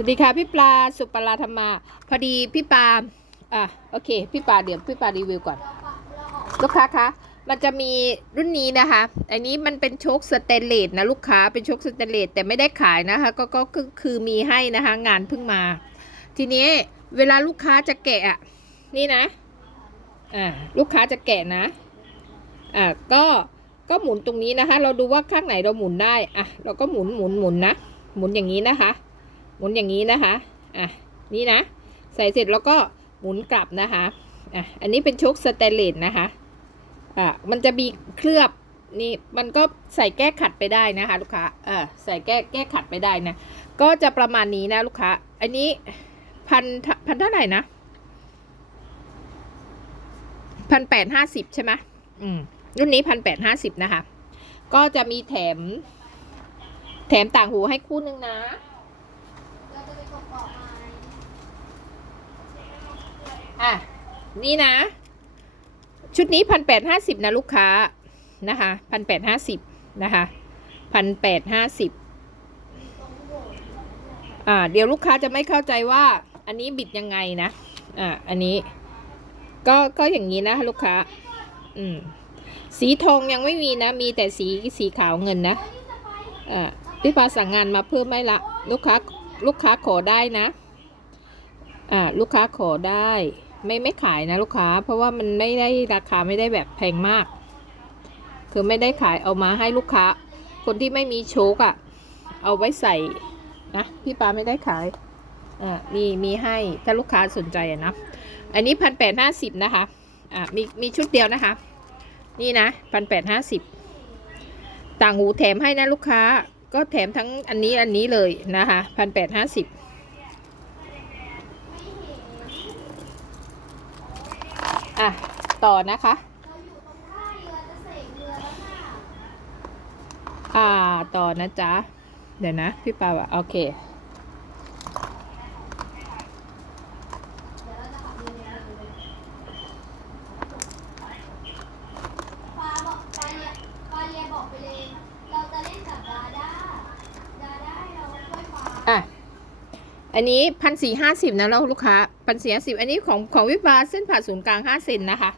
สวัสดีค่ะพี่ปลาสุปลาธรรมา พอดีพี่ปลาอะโอเค พี่ปลาเดี๋ยวพี่ปลารีวิวก่อน ลูกค้าคะมันจะมีรุ่นนี้นะคะ อันนี้มันเป็นโชคสเตนเลสนะลูกค้าเป็นโชคสเตนเลสแต่ไม่ได้ขายนะคะ ก็ก็คือมีให้นะคะ งานเพิ่งมา ทีนี้เวลาลูกค้าจะแกะนี่นะอ่าลูกค้าจะแกะนะอ่าก็ก็หมุนตรงนี้นะคะ เราดูว่าข้างไหนเราหมุนได้อะเราก็หมุนหมุนหมุนนะ หมุนอย่างนี้นะคะ หมุนอย่างนี้นะคะอะนี่นะ ใส่เสร็จแล้วก็หมุนกลับนะคะอะอันนี้เป็นชคสเตเลสนะคะอะมันจะมีเคลือบนี่มันก็ใส่แก้ขัดไปได้นะคะ ลูกค้าเออใส่แก้แก้ขัดไปได้นะ ก็จะประมาณนี้นะลูกค้า อันนี้พันพันเท่าไหร่นะพันแปดห้าสิบใช่ไหมอืมรุ่นนี้พันแปดห้าสิบนะคะ ก็จะมีแถม แถมต่างหูให้คู่หนึ่งนะ เราจะไปกรอกๆมา อะ นี่นะ ชุดนี้พันแปดห้าสิบนะลูกค้านะคะพันแปดห้าสิบนะคะพันแปดห้าสิบอ่า เดี๋ยวลูกค้าจะไม่เข้าใจว่า อันนี้บิดยังไงนะ อ่า อันนี้ ก็ ก็อย่างนี้นะลูกค้า อืม สีทองยังไม่มีนะ มีแต่สี สีขาวเงินนะ อ่าพี่ปาสั่งงานมาเพิ่มไม่ละ ลูกค้า ลูกค้าขอได้นะ อ่า ลูกค้าขอได้ ไม่ไม่ขายนะลูกค้า เพราะว่ามันไม่ได้ราคาไม่ได้แบบแพงมาก คือไม่ได้ขายเอามาให้ลูกค้า คนที่ไม่มีโชคอะ่ะ เอาไว้ใส่นะพี่ปาไม่ได้ขายอ่ามีมีให้ถ้าลูกค้าสนใจอะนะ อันนี้พันแปดห้าสิบนะคะอ่ามีมีชุดเดียวนะคะ นี่นะพันแปดห้าสิบต่างหูแถมให้นะลูกค้า ก็แถมทั้งอันนี้อันนี้เลยนะคะพันแปดห้าสิบ อะ ต่อนะคะอ่าเรือจะเสกเรือแล้วค่ะอ่า ต่อนะจ๊ะ เดี๋ยวนะ พี่ปาว่าโอเค เดี๋ยวเราจะขับเรือเรือเลยปาบอกปาเรียปาเรียบอกไปเลย เราจะเล่นกับดาด้าดาด้าให้เราช่วยฟ้า อะ อันนี้พันสี่ห้าสิบนะแล้วลูกค้าพันสี่ห้าสิบอันนี้ของของวิปาเส้นผ่าศูนย์กลางห้าเซนนะคะ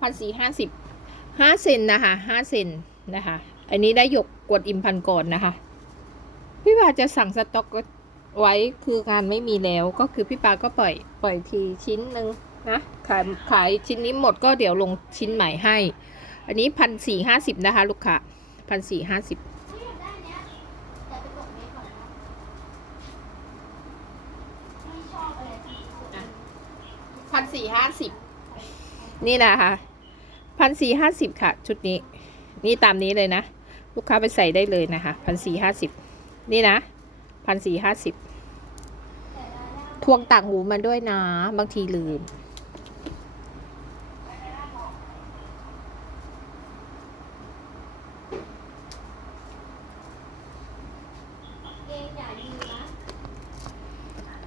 พันสี่ห้าสิบห้าเซนนะคะห้าเซนนะคะ อันนี้ได้หยกกดอิมพันก่อนนะคะ พี่ปาจะสั่งสต็อกไว้คืองานไม่มีแล้วก็คือพี่ปาก็ปล่อยปล่อยทีชิ้นหนึ่งนะขายขายชิ้นนี้หมดก็เดี๋ยวลงชิ้นใหม่ให้ อันนี้พันสี่ห้าสิบนะคะ ลูกค้าพันสี่ห้าสิบ ไม่อยากได้เนี้ยแต่ไปกดเมฆก่อนนะไม่ชอบอะไรที่สุด พันสี่ห้าสิบ นี่นะคะพันสี่ห้าสิบค่ะ ชุดนี้ นี่ตามนี้เลยนะ ลูกค้าไปใส่ได้เลยนะคะพันสี่ห้าสิบนี่นะพันสี่ห้าสิบทวงต่างหูมาด้วยนะ บางทีลืม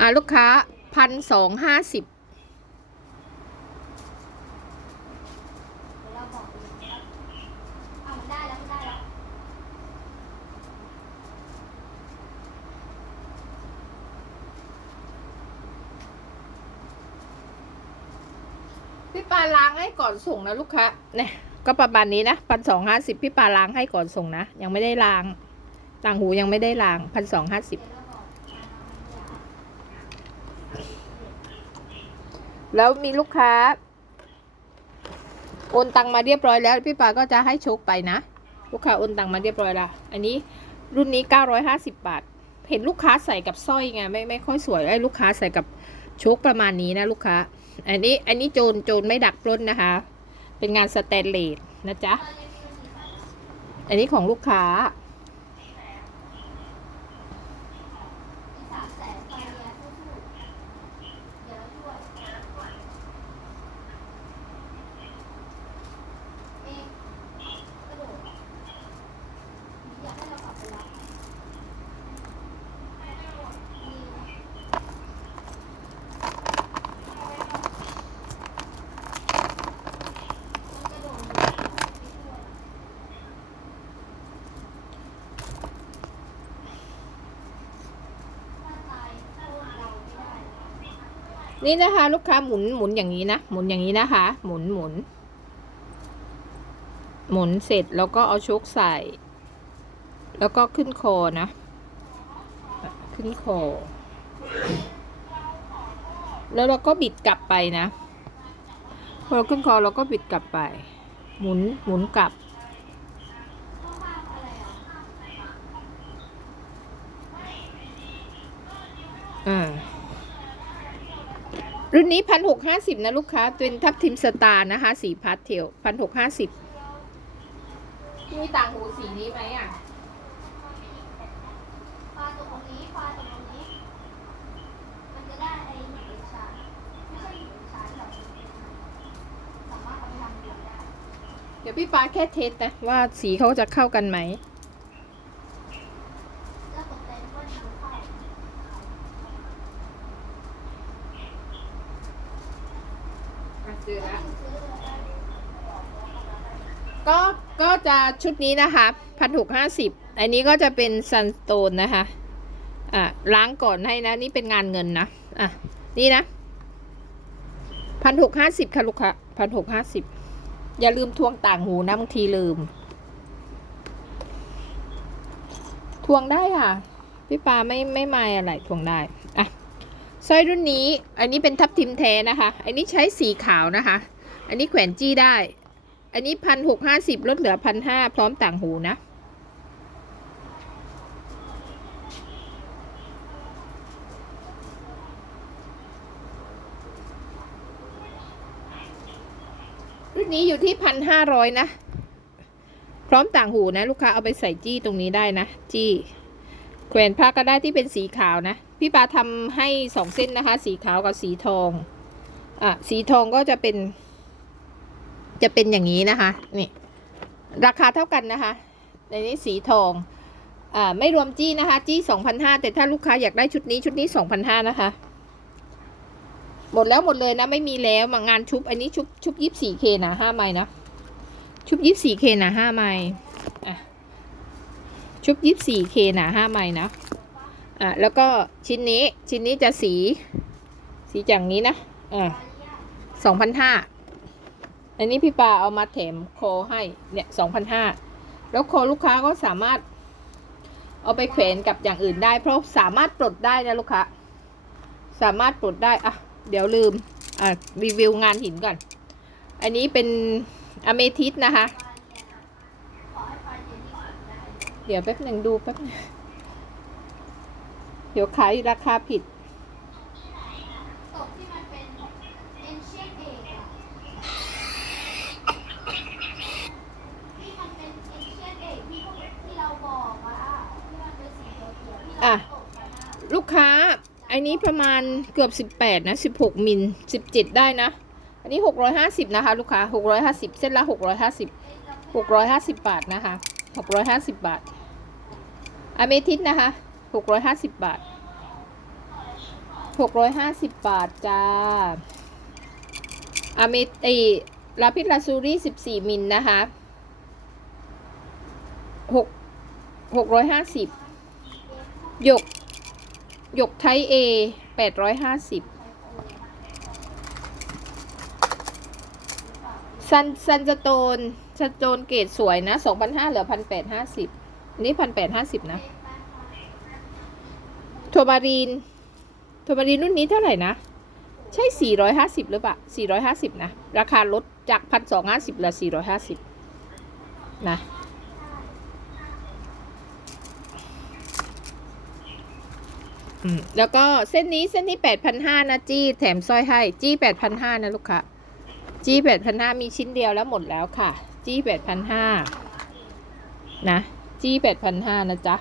อ่าลูกค้าพันสองห้าสิบ เดี๋ยวเราบอกเองเอามันได้แล้วมันได้แล้ว พี่ปาล้างให้ก่อน ส่งนะลูกค้าเนี่ยก็ประมาณนี้นะพันสองห้าสิบพี่ปาล้างให้ก่อนส่งนะ ยังไม่ได้ล้างต่างหูยังไม่ได้ล้างพันสองห้าสิบแล้วมีลูกค้า โอนตังมาเรียบร้อยแล้ว พี่ปาก็จะให้โชคไปนะ ลูกค้าโอนตังมาเรียบร้อยละอันนี้รุ่นนี้950บาท เห็นลูกค้าใส่กับสร้อยไงไม่ไม่ค่อยสวยไอ้ลูกค้าใส่กับโชคประมาณนี้นะลูกค้า อันนี้อันนี้โจรโจรไม่ดักปล้นนะคะ เป็นงานสแตนเลสนะจ๊ะ อันนี้ของลูกค้า อีกสามแสนไปเรียนสู้ๆเดี๋ยวเราช่วยเอ๊ะกระโดดอยากให้เรากลับไปรับนี่นะมันกระโดดอยู่ไม่ช่วย นี่นะคะ ลูกค้าหมุนหมุนอย่างนี้นะหมุนอย่างนี้นะคะ หมุนหมุน หมุนเสร็จแล้วก็เอาชคใส่ แล้วก็ขึ้นคอนะ ขึ้นคอ แล้วเราก็บิดกลับไปนะพอเราขึ้นคอเราก็บิดกลับไป หมุนหมุนกลับ ข้างๆอะไรอะ อ่า รุ่นนี้พันหกห้าสิบนะลูกค้าเป็นทับทิมสตาร์นะคะ สีพาสเทลพันหกห้าสิบมีต่างหูสีนี้ไหมอะปลาตกตรงนี้ปลาตกตรงนี้มันจะได้ไอ้หมูชาไม่ใช่หมูชาหรอกสามารถเอาไปทำดื่มได้เดี๋ยวพี่ปาแค่เทสนะ ว่าสีเขาจะเข้ากันไหม แล้วตกใจว่าดูเข้า เจอแล้ว ซื้อเลยได้ก็ก็จะชุดนี้นะคะพันหกห้าสิบอันนี้ก็จะเป็นซันสโตนนะคะ อะล้างก่อนให้นะนี่เป็นงานเงินนะ อะ นี่นะพันหกห้าสิบค่ะลูกค้าพันหกห้าสิบอย่าลืมทวงต่างหูนะบางทีลืม ทวงได้ค่ะ พี่ปาไม่ไม่ไม่อะไรทวงได้ อะ สร้อยรุ่นนี้ อันนี้เป็นทับทิมแท้นะคะ อันนี้ใช้สีขาวนะคะ อันนี้แขวนจี้ได้ อันนี้พันหกห้าสิบลดเหลือพันห้าพร้อมต่างหูนะ รุ่นนี้อยู่ที่พันห้าร้อยนะ พร้อมต่างหูนะ ลูกค้าเอาไปใส่จี้ตรงนี้ได้นะ จี้ แขวนผ้าก็ได้ที่เป็นสีขาวนะ พี่ปาทำให้สองเส้นนะคะ สีขาวกับสีทอง อะ สีทองก็จะเป็น จะเป็นอย่างนี้นะคะ นี่ ราคาเท่ากันนะคะ ในนี้สีทอง อ่า ไม่รวมจี้นะคะ จี้สองพันห้าแต่ถ้าลูกค้าอยากได้ชุดนี้ชุดนี้สองพันห้านะคะ หมดแล้วหมดเลยนะ ไม่มีแล้วมางานชุบ อันนี้ชุบชุบยี่สิบสี่เคนะห้าไม้นะ ชุบยี่สิบสี่เคนะห้าไม้อ่ ชุบยี่สี่เคนะห้าไม้นะ อะแล้วก็ชิ้นนี้ชิ้นนี้จะสี สีอย่างนี้นะอ่าสองพันห้าอันนี้พี่ปาเอามาแถมโคให้เนี่ยสองพันห้าแล้วโคลูกค้าก็สามารถ เอาไปแขวนกับอย่างอื่นได้ เพราะสามารถปลดได้นะลูกค้า สามารถปลดได้ อะ เดี๋ยวลืม อะรีวิวงานหินก่อน อันนี้เป็นอเมทิสนะคะ ขอให้ปลาเย็นที่สุดได้ เดี๋ยวแป๊บหนึ่งดูแป๊บหนึงเดี๋ยวขายราคาผิดตกที่มันเป็น ancient age อะที่มันเป็น ancient age ที่พวกที่เราบอกอะที่มันเป็นสีเขียวๆที่เราอะตกกันอะลูกค้า อันนี้ประมาณเกือบ 18 นะ 16 มิล 17 ได้นะ อันนี้ 650 นะคะ ลูกค้า 650 เส้นละ 650 650 บาทนะคะ 650 บาท อเมทิสนะคะ650บาท650บาทจ้าอเมไอลาพิลาซูรี่14มิลนะคะ6 650หยกหยกไทย A 850ซันซันสโตนสโตนเกรดสวยนะ2,500เหลือ1,850อั นี่พันี้1,850นะโทมารีนโทมารีนรุ่นนี้เท่าไหร่นะ ใช่ 450 หรือเปล่า 450 นะ ราคาลดจาก 1,250เหลือ 450 นะอืมแล้วก็เส้นนี้เส้นนี้ 8,500 นะจี้ แถมสร้อยให้ จี้ 8,500 นะลูกค้า จี้แปดพันห้ามีชิ้นเดียวแล้วหมดแล้วค่ะ จี้แปดพันห้านะ จี้แปดพันห้านะจ๊ะ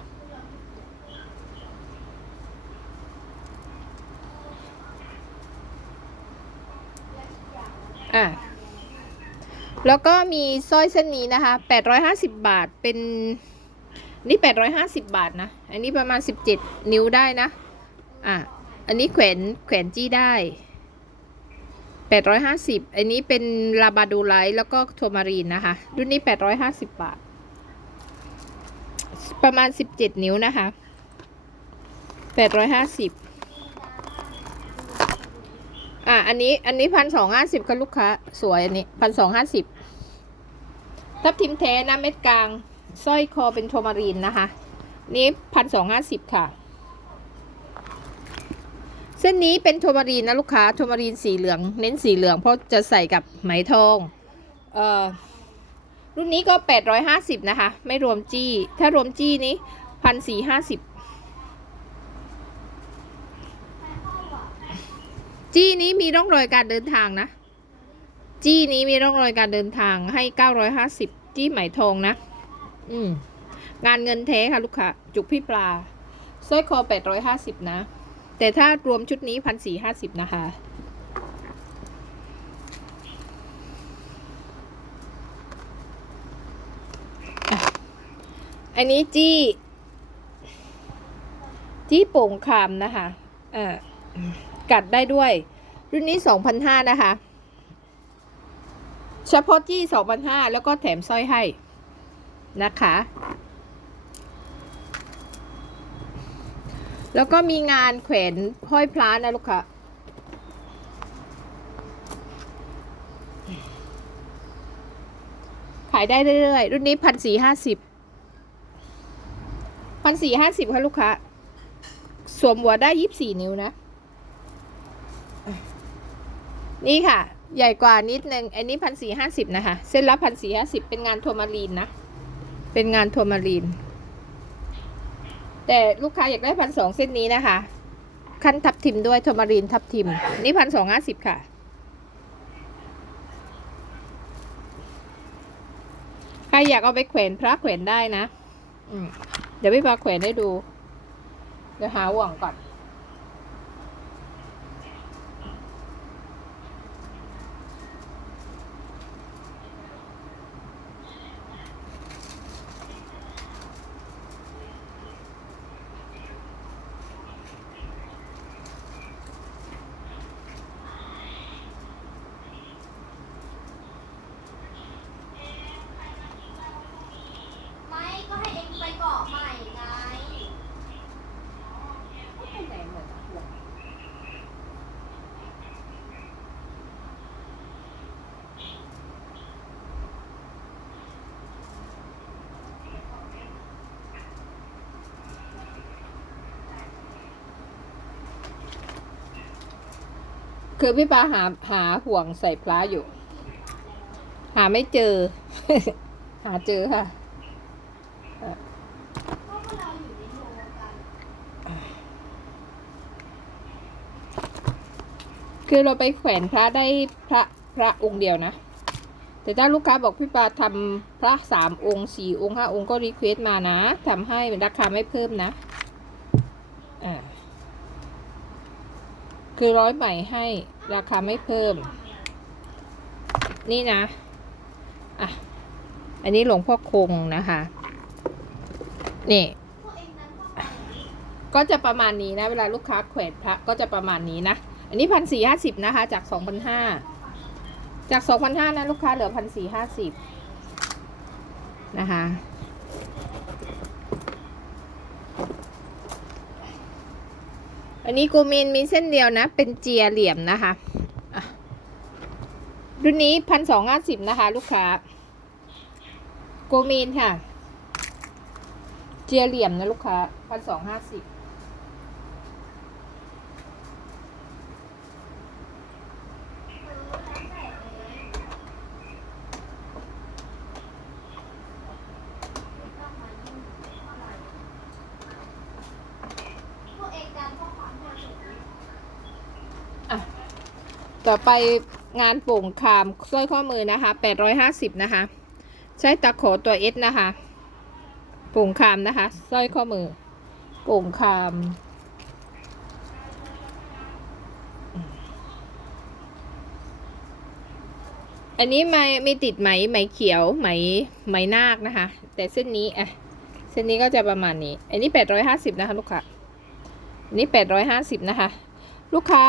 อะ แล้วก็มีสร้อยเส้นนี้นะคะแปดร้อยห้าสิบบาทเป็นนี่แปดร้อยห้าสิบบาทนะ อันนี้ประมาณสิบเจ็ดนิ้วได้นะ อะ อันนี้แขวนแขวนจี้ได้แปดร้อยห้าสิบอันนี้เป็นลาบาดูไลท์แล้วก็โทมารีนนะคะ รุ่นนี้แปดร้อยห้าสิบบาท ประมาณสิบเจ็ดนิ้วนะคะแปดร้อยห้าสิบอะ อันนี้ อันนี้พันสองห้าสิบค่ะลูกค้า สวยอันนี้พันสองห้าสิบทับทิมแท้นะเม็ดกลางสร้อยคอเป็นโทมารีนนะคะ นี้พันสองห้าสิบค่ะ เส้นนี้เป็นโทมารีนนะลูกค้า โทมารีนสีเหลือง เน้นสีเหลืองเพราะจะใส่กับไหมทอง เอ่อ รุ่นนี้ก็ 850 นะคะ ไม่รวมจี้ ถ้ารวมจี้นี้1,450จี้นี้มีร่องรอยการเดินทางนะ จี้นี้มีร่องรอยการเดินทางให้950จี้ไหมทองนะ อืม งานเงินแท้ค่ะลูกค้าจุกพี่ปลาสร้อยคอ850นะ แต่ถ้ารวมชุดนี้1,450นะคะ อันนี้จี้ จี้โป่งคามนะคะเอ่อกัดได้ด้วย รุ่นนี้2,500นห้านะคะ เฉพาะจี้2,500แล้วก็แถมสร้อยให้นะคะ แล้วก็มีงานแขวนห้อยพระนะลูกค้าขายได้เรื่อยๆ รุ่นนี้พันสี่ห้าสิบ พันสี่ห้าสิบค่ะลูกค้า สวมหัวได้ยี่สิบสี่นิ้วนะ นี่ค่ะ ใหญ่กว่านิดนึงอันนี้พันสี่ห้าสิบนะคะ เส้นละพันสี่ห้าสิบเป็นงานโทมารีนนะ เป็นงานโทมารีน แต่ลูกค้าอยากได้พันสองเส้นนี้นะคะ ขั้นทับทิมด้วยโทมารีนทับทิม นี่พันสองห้าสิบค่ะใครอยากเอาไปแขวนพระแขวนได้นะ อืม เดี๋ยวพี่ปาแขวนให้ดู เดี๋ยวหาห่วงก่อน ไม่ก็ให้เองไปเกาะใหม่ไง คือพี่ปาหาหาห่วงใส่พระอยู่ หาไม่เจอ หาเจอค่ะคือเราไปแขวนพระได้พระพระองค์เดียวนะ แต่ถ้าลูกค้าบอกพี่ปาทำพระสามองค์สี่องค์ห้าองค์ก็รีเควสต์มานะทำให้ราคาไม่เพิ่มนะอ่า คือร้อยใหม่ให้ราคาไม่เพิ่ม นี่นะ อะ อันนี้หลวงพ่อคงนะคะ นี่พวกเองนั้นก็ไปก็จะประมาณนี้นะ เวลาลูกค้าแขวนพระก็จะประมาณนี้นะ อันนี้พันสี่ห้าสิบนะคะ จากสองพันห้าจากสองพันห้านะ ลูกค้าเหลือพันสี่ห้าสิบนะคะ อันนี้กูมินมีเส้นเดียวนะ เป็นเจียเหลี่ยมนะคะรุ่นนี้พันสองห้าสิบนะคะ ลูกค้า โกเมนค่ะ เจียเหลี่ยมนะลูกค้าพันสองห้าสิบ พวกเองดันข้อความมาถึง ต่อไปงานโป่งคามสร้อยข้อมือนะคะ 850 นะคะ ใช้ตะขอตัว S นะคะโป่งคามนะคะสร้อยข้อมือโป่งคาม อันนี้ไม่มีติดไหมไหมเขียวไหมไหมนาคนะคะ แต่เส้นนี้อะเส้นนี้ก็จะประมาณนี้ อันนี้ 850 นะคะ ลูกค้าอันนี้ 850 นะคะ ลูกค้า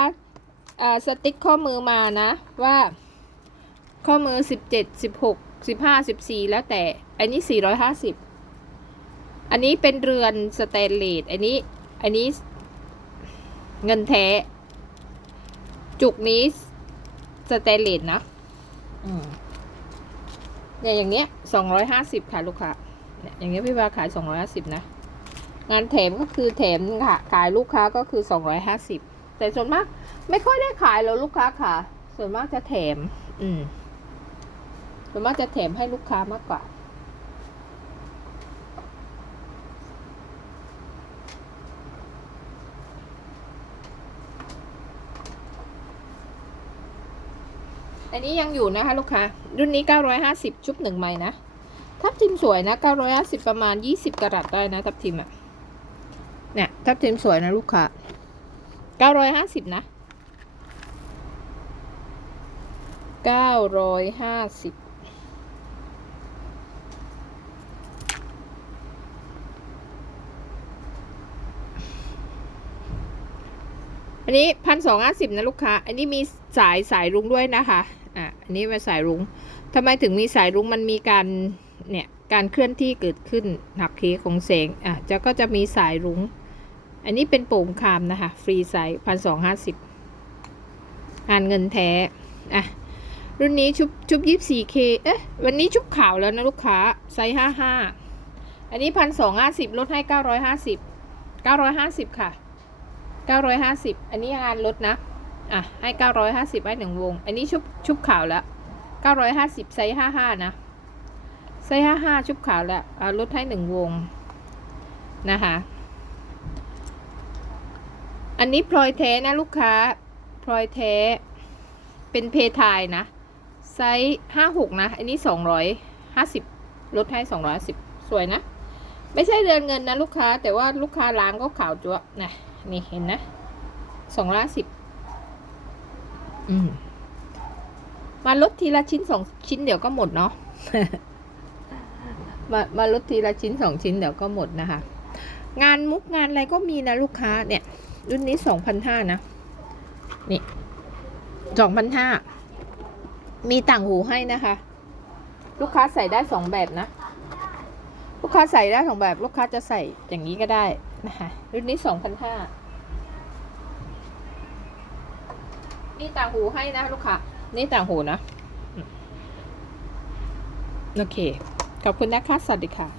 สติ๊กข้อมือมานะว่าข้อมือ 17 16 15 14 แล้วแต่ อันนี้ 450 อันนี้เป็นเรือนสแตนเลสอันนี้ อันนี้เงินแท้ จุกนี้สแตนเลสนะเนี่ยอย่างเงี้ย 250 ค่ะลูกค้าเนี่ยอย่างเงี้ยพี่ว่าขาย 250 นะ งานแถมก็คือแถมค่ะ ขายลูกค้าก็คือ 250 แต่ส่วนมาก ไม่ค่อยได้ขายแล้วลูกค้าค่ะ ส่วนมากจะแถม อืม ส่วนมากจะแถมให้ลูกค้ามากกว่า อันนี้ยังอยู่นะคะ ลูกค้า รุ่นนี้ 950 ชุบหนึ่งไม้นะ ทับทิมสวยนะ 950 ประมาณ 20กะรัตได้นะ ทับทิมอะ่ะเนี่ย ทับทิมสวยนะลูกค้า 950นะ950อันนี้พันสองห้าสิบนะลูกค้า อันนี้มีสายสายรุ้งด้วยนะคะ อะ อันนี้เป็นสายรุ้งทำไมถึงมีสายรุ้งมันมีการ เนี่ย การเคลื่อนที่เกิดขึ้นหักเหของแสง อะจะก็จะมีสายรุ้ง อันนี้เป็นโป่งคามนะคะ ฟรีไซส์พันสองห้าสิบงานเงินแท้ อะ รุ่นนี้ชุบชุบยี่สี่เคเอ๊ะ วันนี้ชุบขาวแล้วนะลูกค้า ไซส์ห้าห้าอันนี้พันสองห้าสิบลดให้เก้าร้อยห้าสิบเก้าร้อยห้าสิบค่ะเก้าร้อยห้าสิบอันนี้งานลดนะ อะ ให้เก้าร้อยห้าสิบให้หนึ่งวง อันนี้ชุบชุบขาวแล้วเก้าร้อยห้าสิบไซส์ห้าห้านะไซส์ห้าห้าชุบขาวแล้วอ่าลดให้หนึ่งวงนะคะ อันนี้พลอยแท้นะลูกค้า พลอยแท้ เป็นเพทายนะ ไซส์ห้าหกนะ อันนี้สองร้อยห้าสิบลดให้สองร้อยสิบสวยนะ ไม่ใช่เรือนเงินนะลูกค้า แต่ว่าลูกค้าล้างก็ขาวจั๊วะนะนี่เห็นนะสองร้อยสิบอืมมาลดทีละชิ้นสองชิ้นเดี๋ยวก็หมดเนาะมามาลดทีละชิ้นสองชิ้นเดี๋ยวก็หมดนะคะ งานมุกงานอะไรก็มีนะลูกค้าเนี่ย รุ่นนี้สองพันห้านะ นี่สองพันห้ามีต่างหูให้นะคะ ลูกค้าใส่ได้สองแบบนะ ลูกค้าใส่ได้สองแบบ ลูกค้าจะใส่อย่างนี้ก็ได้นะคะ รุ่นนี้สองพันห้ามีต่างหูให้นะลูกค้า นี่ต่างหูนะ โอเค ขอบคุณนะคะ สวัสดีค่ะ